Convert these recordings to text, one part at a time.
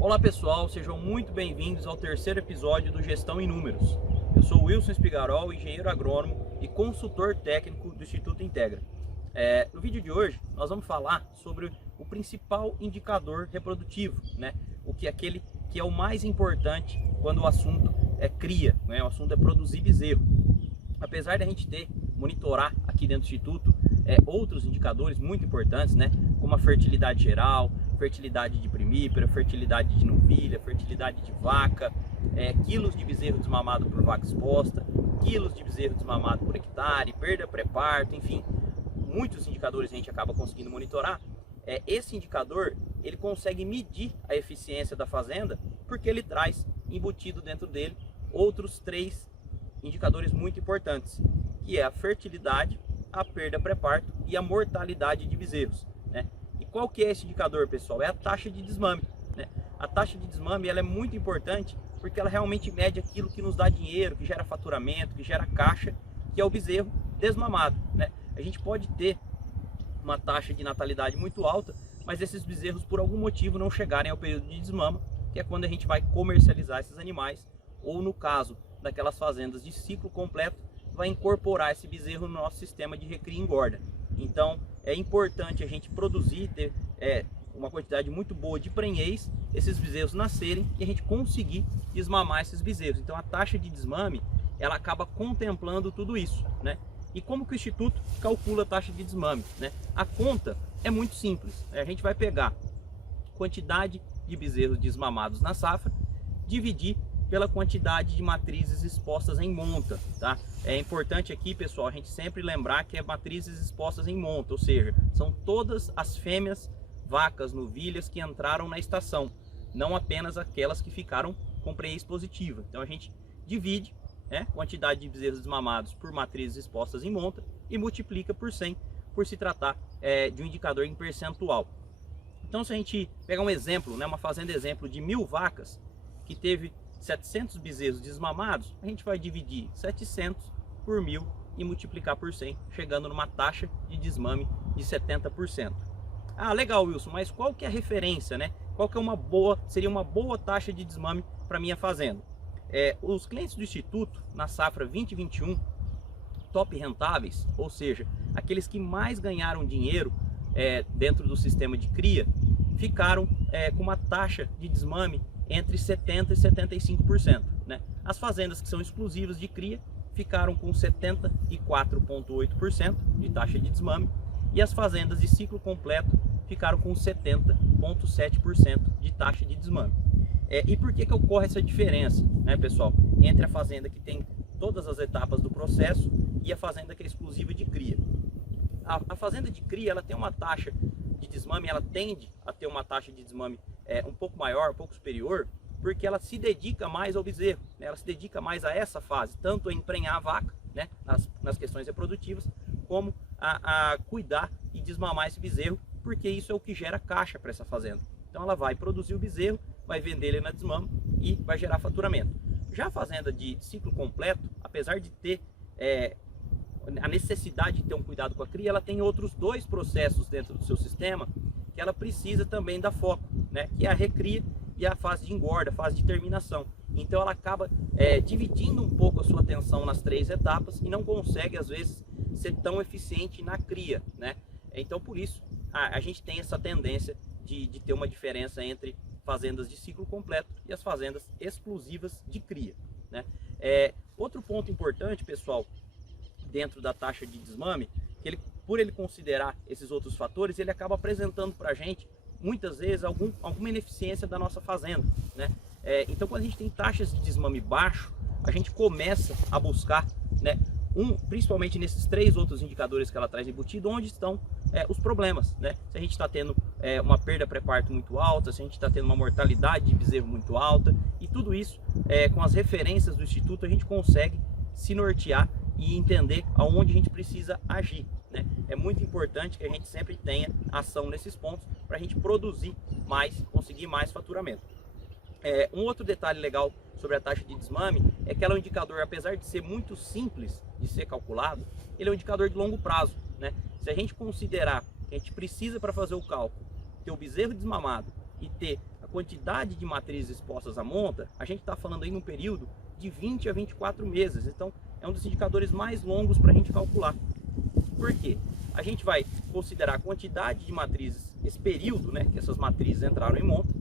Olá pessoal, sejam muito bem-vindos ao terceiro episódio do Gestão em Números. Eu sou Wilson Espigarol, engenheiro agrônomo e consultor técnico do Instituto Integra. No vídeo de hoje nós vamos falar sobre o principal indicador reprodutivo, aquele que é o mais importante quando o assunto é cria, o assunto é produzir bezerro. Apesar de a gente monitorar aqui dentro do Instituto outros indicadores muito importantes, como a fertilidade geral, fertilidade de primípara, fertilidade de novilha, fertilidade de vaca, quilos de bezerro desmamado por vaca exposta, quilos de bezerro desmamado por hectare, perda pré-parto, enfim, muitos indicadores a gente acaba conseguindo monitorar. Esse indicador ele consegue medir a eficiência da fazenda porque ele traz embutido dentro dele outros três indicadores muito importantes, que é a fertilidade, a perda pré-parto e a mortalidade de bezerros. E qual que é esse indicador, pessoal? É a taxa de desmame. A taxa de desmame ela é muito importante porque ela realmente mede aquilo que nos dá dinheiro, que gera faturamento, que gera caixa, que é o bezerro desmamado. A gente pode ter uma taxa de natalidade muito alta, mas esses bezerros por algum motivo não chegarem ao período de desmama, que é quando a gente vai comercializar esses animais, ou no caso daquelas fazendas de ciclo completo, vai incorporar esse bezerro no nosso sistema de recria e engorda. Então é importante a gente produzir, ter uma quantidade muito boa de prenhez, esses bezerros nascerem e a gente conseguir desmamar esses bezerros. Então a taxa de desmame ela acaba contemplando tudo isso. E como que o Instituto calcula a taxa de desmame? A conta é muito simples. A gente vai pegar a quantidade de bezerros desmamados na safra, dividir pela quantidade de matrizes expostas em monta, tá? É importante aqui, pessoal, a gente sempre lembrar que é matrizes expostas em monta, ou seja, são todas as fêmeas, vacas, novilhas que entraram na estação, não apenas aquelas que ficaram com prenhez positiva. Então a gente divide quantidade de bezerros desmamados por matrizes expostas em monta e multiplica por 100, por se tratar de um indicador em percentual. Então se a gente pegar um exemplo, uma fazenda exemplo de 1000 vacas, que teve 700 bezerros desmamados, a gente vai dividir 700 por 1000 e multiplicar por 100, chegando numa taxa de desmame de 70%. Ah, legal, Wilson, mas qual que é a referência, Qual que é seria uma boa taxa de desmame para minha fazenda? Os clientes do Instituto, na safra 2021, top rentáveis, ou seja, aqueles que mais ganharam dinheiro dentro do sistema de cria, ficaram com uma taxa de desmame entre 70% e 75%. As fazendas que são exclusivas de cria ficaram com 74,8% de taxa de desmame e as fazendas de ciclo completo ficaram com 70,7% de taxa de desmame. E por que ocorre essa diferença, pessoal, entre a fazenda que tem todas as etapas do processo e a fazenda que é exclusiva de cria? A fazenda de cria ela tem uma taxa de desmame, ela tende a ter uma taxa de desmame um pouco maior, um pouco superior, porque ela se dedica mais ao bezerro, ela se dedica mais a essa fase, tanto a emprenhar a vaca, nas questões reprodutivas, como a cuidar e desmamar esse bezerro, porque isso é o que gera caixa para essa fazenda. Então ela vai produzir o bezerro, vai vender ele na desmama e vai gerar faturamento. Já a fazenda de ciclo completo, apesar de ter a necessidade de ter um cuidado com a cria, ela tem outros dois processos dentro do seu sistema que ela precisa também dar foco, que é a recria e a fase de engorda, a fase de terminação. Então ela acaba dividindo um pouco a sua atenção nas três etapas e não consegue às vezes ser tão eficiente na cria, Então por isso a gente tem essa tendência de ter uma diferença entre fazendas de ciclo completo e as fazendas exclusivas de cria, Outro ponto importante, pessoal, dentro da taxa de desmame, que por ele considerar esses outros fatores, ele acaba apresentando para a gente muitas vezes alguma ineficiência da nossa fazenda, Então quando a gente tem taxas de desmame baixo, a gente começa a buscar, principalmente nesses três outros indicadores que ela traz embutido, onde estão os problemas, Se a gente está tendo uma perda pré-parto muito alta, se a gente está tendo uma mortalidade de bezerro muito alta, e tudo isso com as referências do Instituto a gente consegue se nortear e entender aonde a gente precisa agir. É muito importante que a gente sempre tenha ação nesses pontos para a gente produzir mais, conseguir mais faturamento. Um outro detalhe legal sobre a taxa de desmame é que ela é um indicador, apesar de ser muito simples de ser calculado, ele é um indicador de longo prazo. Se a gente considerar que a gente precisa, para fazer o cálculo, ter o bezerro desmamado e ter a quantidade de matrizes expostas à monta, a gente está falando aí num período de 20 a 24 meses. Então é um dos indicadores mais longos para a gente calcular. Por quê? A gente vai considerar a quantidade de matrizes, esse período, né, que essas matrizes entraram em monta,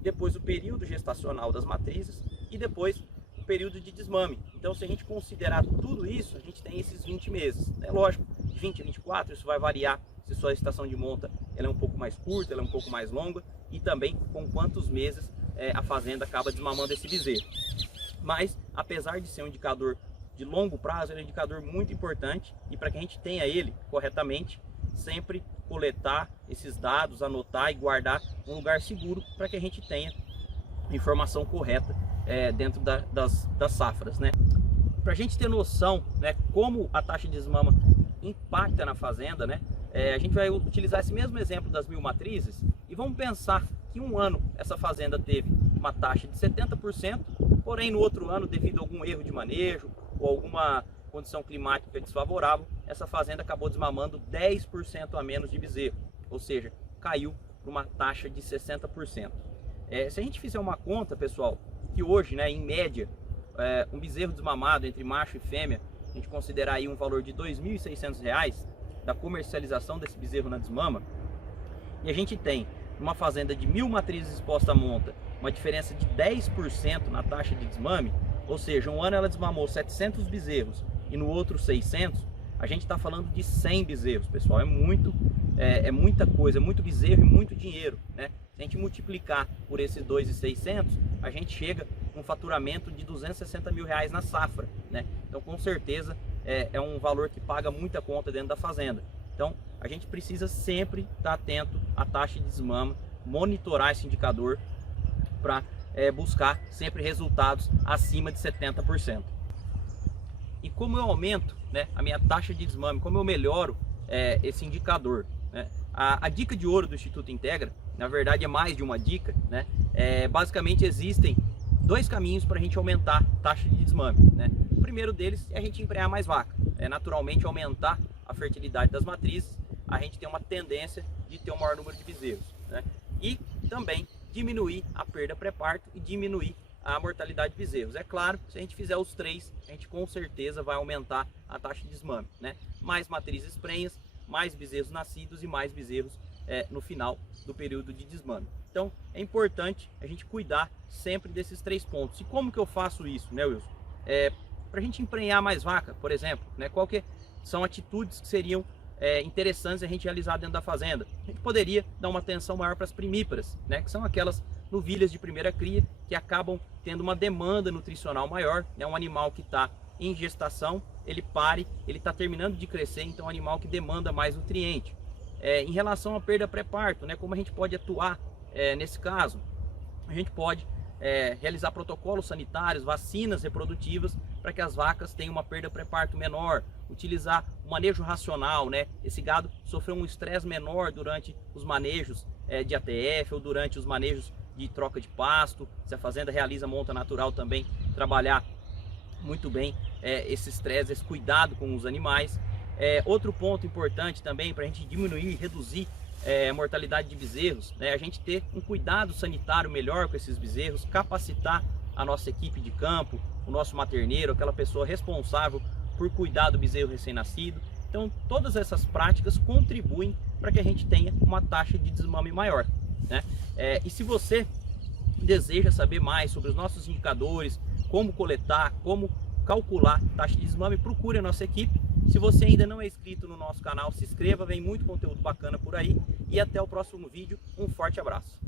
depois o período gestacional das matrizes e depois o período de desmame. Então, se a gente considerar tudo isso, a gente tem esses 20 meses. É lógico, de 20 a 24, isso vai variar se sua estação de monta ela é um pouco mais curta, ela é um pouco mais longa, e também com quantos meses a fazenda acaba desmamando esse bezerro. Mas, apesar de ser um indicador de longo prazo, ele é um indicador muito importante, e para que a gente tenha ele corretamente, sempre coletar esses dados, anotar e guardar um lugar seguro para que a gente tenha informação correta dentro das safras, né? Para a gente ter noção, né, como a taxa de desmama impacta na fazenda, né, a gente vai utilizar esse mesmo exemplo das 1000 matrizes e vamos pensar que um ano essa fazenda teve uma taxa de 70%, porém no outro ano, devido a algum erro de manejo ou alguma condição climática desfavorável, essa fazenda acabou desmamando 10% a menos de bezerro, ou seja, caiu para uma taxa de 60%. Se a gente fizer uma conta, pessoal, que hoje, né, em média, um bezerro desmamado entre macho e fêmea, a gente considerar aí um valor de R$ 2.600 da comercialização desse bezerro na desmama, e a gente tem uma fazenda de 1000 matrizes expostas à monta, uma diferença de 10% na taxa de desmame, ou seja, um ano ela desmamou 700 bezerros e no outro 600, a gente está falando de 100 bezerros, pessoal. É muita coisa, é muito bezerro e muito dinheiro, né? Se a gente multiplicar por esses 2.600, a gente chega com um faturamento de R$ 260 mil na safra, né? Então, com certeza, é um valor que paga muita conta dentro da fazenda. Então, a gente precisa sempre estar atento à taxa de desmama, monitorar esse indicador para buscar sempre resultados acima de 70%. E como eu aumento, né, a minha taxa de desmame, como eu melhoro esse indicador, né? A dica de ouro do Instituto Integra, na verdade é mais de uma dica, né? Basicamente existem dois caminhos para a gente aumentar a taxa de desmame, né? O primeiro deles é a gente emprenhar mais vaca, naturalmente aumentar a fertilidade das matrizes, a gente tem uma tendência de ter um maior número de bezerros, né? E também diminuir a perda pré-parto e diminuir a mortalidade de bezerros. É claro, se a gente fizer os três, a gente com certeza vai aumentar a taxa de desmame, né? Mais matrizes prenhas, mais bezerros nascidos e mais bezerros no final do período de desmame. Então é importante a gente cuidar sempre desses três pontos. E como que eu faço isso, né, Wilson? Para a gente emprenhar mais vaca, por exemplo, né? Qual que são atitudes que seriam interessantes a gente realizar dentro da fazenda? A gente poderia dar uma atenção maior para as primíparas, né? Que são aquelas novilhas de primeira cria que acabam tendo uma demanda nutricional maior, né? Um animal que está em gestação, ele está terminando de crescer, então é um animal que demanda mais nutriente. Em relação à perda pré-parto, né? Como a gente pode atuar nesse caso? A gente pode realizar protocolos sanitários, vacinas reprodutivas para que as vacas tenham uma perda pré-parto menor, utilizar o manejo racional, né? Esse gado sofreu um estresse menor durante os manejos de ATF ou durante os manejos de troca de pasto. Se a fazenda realiza monta natural também, trabalhar muito bem esse estresse, esse cuidado com os animais. Outro ponto importante também para a gente diminuir e reduzir a mortalidade de bezerros, né? A gente ter um cuidado sanitário melhor com esses bezerros, capacitar a nossa equipe de campo, o nosso materneiro, aquela pessoa responsável por cuidar do bezerro recém-nascido. Então todas essas práticas contribuem para que a gente tenha uma taxa de desmame maior, né? E se você deseja saber mais sobre os nossos indicadores, como coletar, como calcular taxa de desmame, procure a nossa equipe. Se você ainda não é inscrito no nosso canal, se inscreva, vem muito conteúdo bacana por aí. E até o próximo vídeo, um forte abraço.